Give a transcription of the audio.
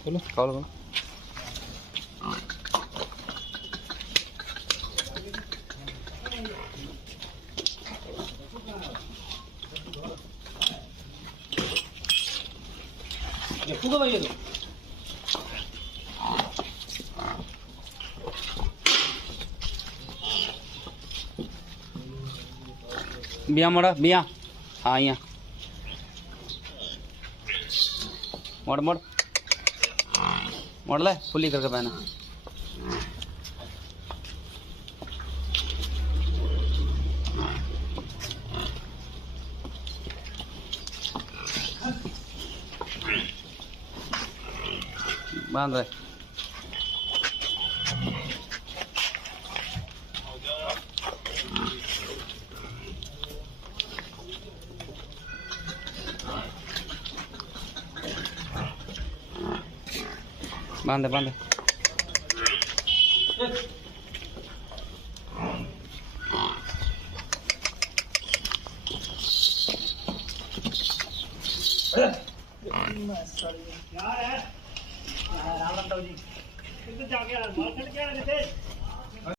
खोलो खोल देखो भाई ये तो बिया मोड़ा बिया हाँ यहाँ मोड़ मोड़ मोड़ ले फुली करके पहना बांध रहे बांध बांध यार है राम राम जी किधर जाके मार खड़ गया जैसे